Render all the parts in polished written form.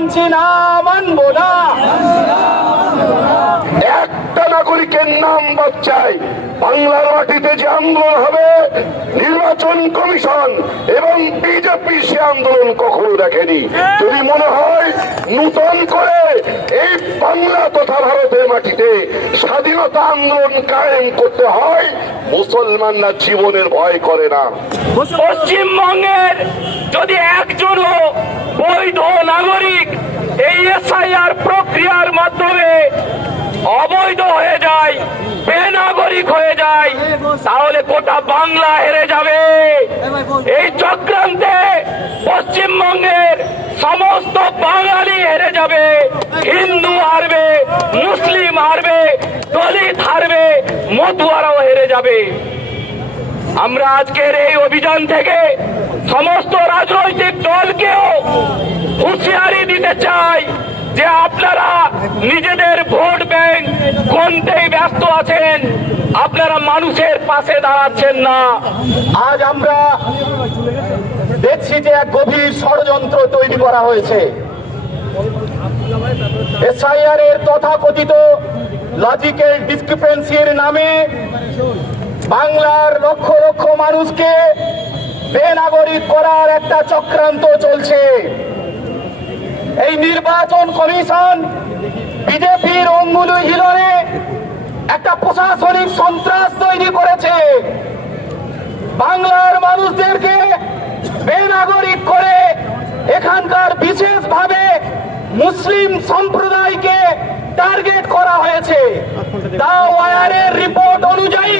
মানছি না, মানবো না। একটা নাগরিকের নাম বাদ চাই। বাংলার মাটিতে যে আন্দোলন হবে, নির্বাচন কমিশন এবং বিজেপি সে আন্দোলন কখনো দেখেনি। যদি মনে হয় নূতন করে এই বাংলা তথা ভারতের মাটিতে স্বাধীনতা আন্দোলন কায়েম করতে হয়, মুসলমানরা জীবনের ভয় করে না। পশ্চিমবঙ্গের যদি একজনও বৈধ নাগরিক এই এসআইআর প্রক্রিয়ার মাধ্যমে অবৈধ হয়ে যায়, বেনাগরিক হয়ে যায়, তাহলে গোটা বাংলা হেরে যাবে। এই চক্রান্তে পশ্চিমবঙ্গের সমস্ত বাঙালি হেরে যাবে। হিন্দু হারবে, মুসলিম হারবে, দলিত হারবে, মতুয়ারাও হেরে যাবে। আমরা আজকের এই অভিযান থেকে সমস্ত রাজনৈতিক দলকেও হুঁশিয়ারি দিতে চাই যে আপনারা নিজেদের ভোট ব্যাংক গণতেই ব্যস্ত আছেন, আপনারা মানুষের পাশে দাঁড়াচ্ছেন না। আজ আমরা দেখছি যে এক গভীর ষড়যন্ত্র তৈরি করা হয়েছে। এসআইআর এর তথাকথিত লজিক্যাল ডিসক্রিপেন্সির নামে বাংলার লক্ষ লক্ষ মানুষকে বেনাগরিক করার একটা চক্রান্ত চলছে। এই নির্বাচন কমিশন বিজেপির অঙ্গুলি হিলনে একটা প্রশাসনিক সন্ত্রাস তৈরি করেছে। বাংলার মানুষদেরকে বেনাগরিক করে এখানকার বিশেষভাবে মুসলিম সম্প্রদায়কে টার্গেট করা হয়েছে। দা ওয়ারের রিপোর্ট অনুযায়ী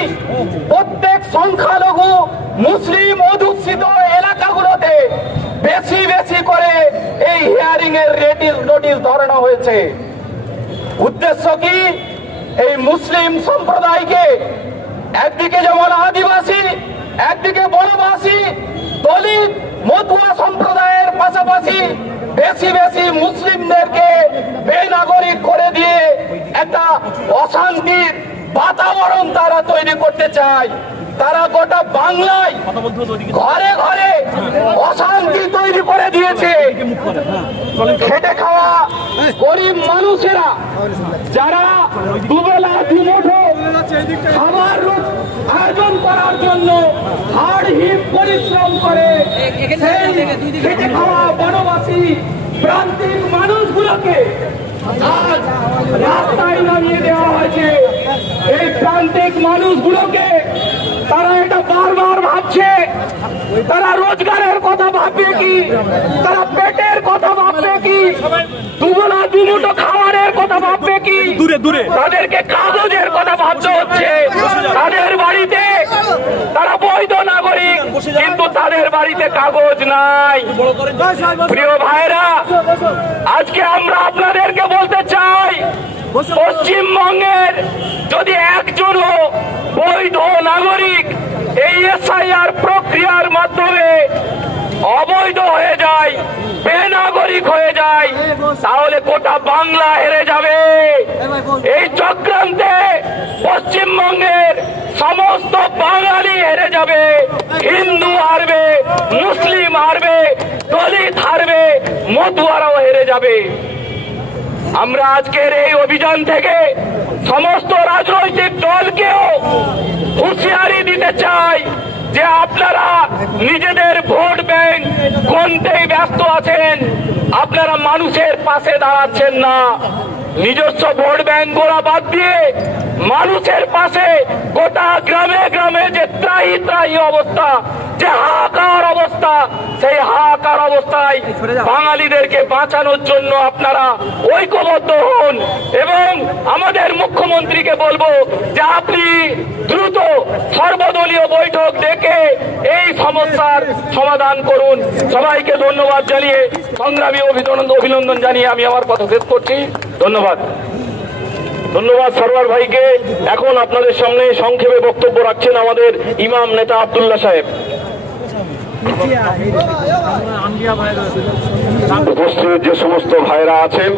প্রত্যেক সংখ্যালঘু মুসলিম অধ্যুষিত এলাকাগুলোতে বেশি বেশি করে এই হিয়ারিং এর নোটিশ ধরানো হয়েছে। উদ্দেশ্য কি? এই মুসলিম সম্প্রদায়কে একদিকে যেমন আদিবাসী, একদিকে বনবাসী, দলিত, মতুয়া সম্প্রদায়ের পাশাপাশি বেশি বেশি মুসলিমদেরকে বেনাগরিক করে দিয়ে একটা অশান্তির বাতাবরণ তারা তৈরি করতে চায়। তারা গোটা বাংলায় ঘরে ঘরে অশান্তি তৈরি করে দিয়েছে। খেটে খাওয়া গরিব মানুষেরা যারা দুবেলা দুমুঠো খাবার আয়োজন করার জন্য হাড় হিম পরিশ্রম করে, খেটে খাওয়া বনবাসী প্রান্তিক মানুষগুলোকে আজ রাস্তায় নামিয়ে দেওয়া হয়েছে। এই প্রান্তিক মানুষগুলোকে তারা এটা বারবার ভাবছে, তারা রোজগারের কথা ভাববে কি, তারা পেটের কথা ভাববে কি, দুবেলা দুমুঠো খাবারের কথা ভাববে কি, দূরে দূরে তাদেরকে কাগজের কথা ভাবতে হচ্ছে। তাদের বাড়িতে তারা বৈধ নাগরিক, কিন্তু তাদের বাড়িতে কাগজ নাই। প্রিয় ভাইরা, আজকে আমরা আপনাদেরকে বলতে চাই, পশ্চিমবঙ্গের যদি একজনও বৈধ নাগরিক এই এসআইআর প্রক্রিয়ার মাধ্যমে অবৈধ হয়ে যায়, বেনাগরিক হয়ে যায়, তাহলে গোটা বাংলা হেরে যাবে। এই চক্রান্তে পশ্চিমবঙ্গের সমস্ত বাঙালি হেরে যাবে। হিন্দু হারবে, মুসলিম হারবে, দলিত হারবে, মতুয়ারাও হেরে যাবে। আমরা আজকের এই অভিযান থেকে সমস্ত রাজনৈতিক দলকেও হুঁশিয়ারি দিতে চাই যে আপনারা নিজেদের ভোট ব্যাংক গণতেই ব্যস্ত আছেন, আপনারা মানুষের পাশে দাঁড়াচ্ছেন না। নিজস্ব ভোট ব্যাংক গোড়া বাদ দিয়ে মানুষের পাশে গোটা গ্রামে গ্রামে যে ত্রাহি ত্রাহি অবস্থা, যে হাহাকার অবস্থা, সেই হাহাকার অবস্থায় বাঙালিদেরকে বাঁচানোর জন্য আপনারা ঐক্যবদ্ধ হন। এবং আমাদের মুখ্যমন্ত্রীকে বলবো যে আপনি দ্রুত সর্বদলীয় বৈঠক ডেকে এই সমস্যার সমাধান করুন। সবাইকে ধন্যবাদ জানিয়ে, সংগ্রামী অভিনন্দন জানিয়ে আমি আমার কথা শেষ করছি। ধন্যবাদ। ধন্যবাদ সরওয়ার ভাইকে। এখন আপনাদের সামনে সংক্ষেপে বক্তব্য রাখছেন আমাদের ইমাম নেতা আব্দুল্লাহ সাহেব। উপস্থিত যে সমস্ত ভাইরা আছেন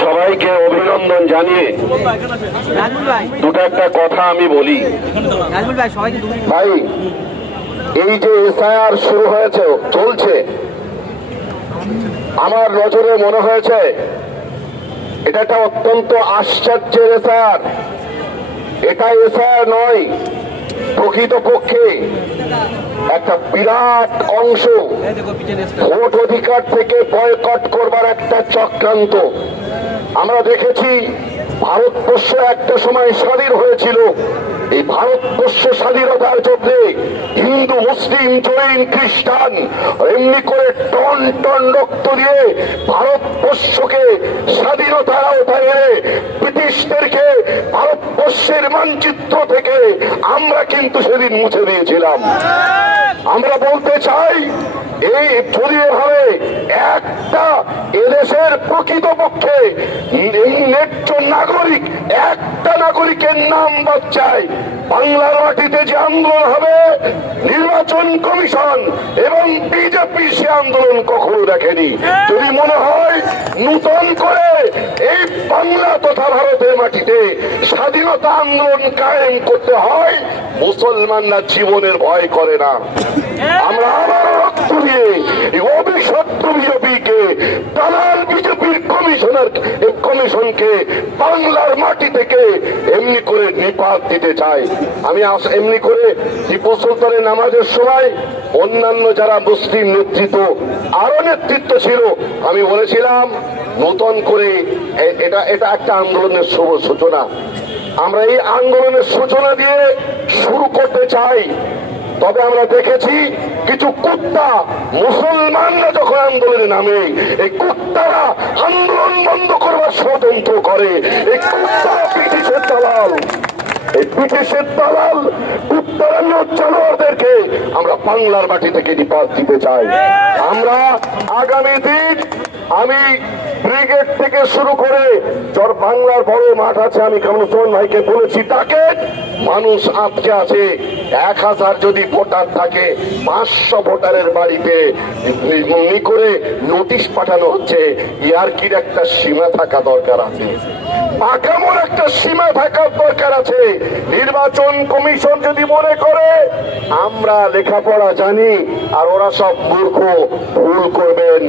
সবাইকে অভিনন্দন জানিয়ে দুটো একটা কথা আমি বলি। ভাই, এই যে এসআইআর শুরু হয়েছে, চলছে, আমার নজরে মনে হয়েছে এটা একটা অত্যন্ত আশ্চর্যের এসআর। এটা এসআর নয়, প্রকৃতপক্ষে একটা বিরাট অংশ ভোট অধিকার থেকে বয়কট করবার একটা চক্রান্ত। আমরা দেখেছি ভারতবর্ষ একটা সময় স্বাধীন হয়েছিল। এই ভারতবর্ষ স্বাধীনতার জন্য হিন্দু, মুসলিম, জৈন, খ্রিস্টান এমনি করে টন টন রক্ত দিয়ে ভারতবর্ষকে স্বাধীনতার আওতায় এনে ব্রিটিশদেরকে ভারতবর্ষের মানচিত্র থেকে আমরা কিন্তু সেদিন মুছে দিয়েছিলাম। আমরা বলতে চাই, এই যদি এভাবে একটা এদেশের প্রকৃতপক্ষে ন্যায্য নাগরিক, একটা নাগরিকের নাম বাদ চায়, বাংলার মাটিতে যে আন্দোলন হবে, নির্বাচন কমিশন এবং বিজেপি সে আন্দোলন কখনো দেখেনি। যদি মনে হয় নূতন করে এই বাংলা তথা ভারতের মাটিতে স্বাধীনতা আন্দোলন কায়েম করতে হয়, মুসলমানরা জীবনের ভয় করে না। আমরা আবার রক্ত দিয়ে অভিশপ্ত বিজেপিকে, দালাল বিজেপির কমিশনকে বাংলার মাটি থেকে এমনি করে নিপাত দিতে চাই। আমি এমনি করে টিপু সুলতানের নামাজের সময় অন্যান্য যারা মুসলিম নেতৃত্ব, আরো নেতৃত্ব ছিল, আমি বলেছিলাম নতুন করে এটা একটা আন্দোলনের শুভ সূচনা। আমরা এই আন্দোলনের সূচনা দিয়ে শুরু করতে চাই। তবে আমরা দেখেছি কিছু কুত্তা, মুসলমানরা যখন আন্দোলনে নামে, এই কুত্তারা আন্দোলন বন্ধ করবার ষড়যন্ত্র করে। এই কুত্তারা ব্রিটিশের দালাল, এই ব্রিটিশের দালাল কুত্তারা জানোয়ারদেরকে আমরা বাংলার মাটি থেকে নিপাত দিতে চাই। আমরা আগামী দিন, আমি ব্রিগেড থেকে শুরু করে বাংলার বড় মাঠ আছে, আমি কামরুজ্জামান ভাইকে বলেছি তাকে, মানুষ আটকে আছে। 1000 যদি ভোটার থাকে, 500 ভোটারের বাড়িতে এমনি করে নোটিশ পাঠানো হচ্ছে। ইয়ার্কির একটা সীমা থাকা দরকার আছে, আগামর একটা সীমা থাকার দরকার আছে। নির্বাচন কমিশন যদি মনে করে আমরা লেখাপড়া জানি আর ওরা সব মূর্খ, ভুল করবেন,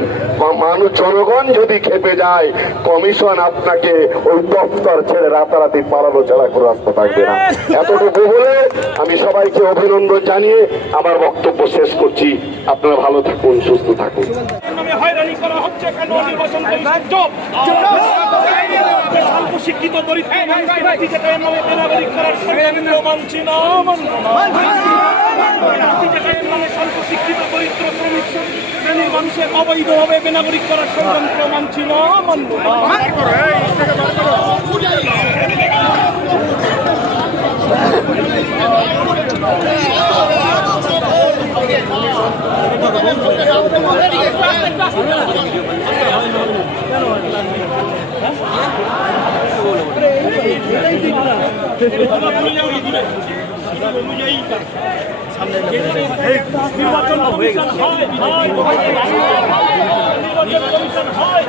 মানুষ জনগণ যদি খেপে যায়, কমিশন আপনাকে ওই দপ্তর ছেড়ে রাতারাতি পালানো ছাড়া কোনো রাস্তা থাকবে না। এতটুকু বলে আমি সবাইকে অভিনন্দন জানিয়ে আমার বক্তব্য শেষ করছি। আপনারা ভালো থাকুন, সুস্থ থাকুন। হয়রানি করা হচ্ছে কেন? নির্বাচন শিক্ষিত দরিদ্র নাগরিক করার ষড়যন্ত্র মানছি না, শিক্ষিত দরিদ্র শ্রমিক শ্রেণীর মানুষের অবৈধভাবে বেনাগরিক করার ষড়যন্ত্র মানছি না, মানব নির্বাচন কমিশন হয়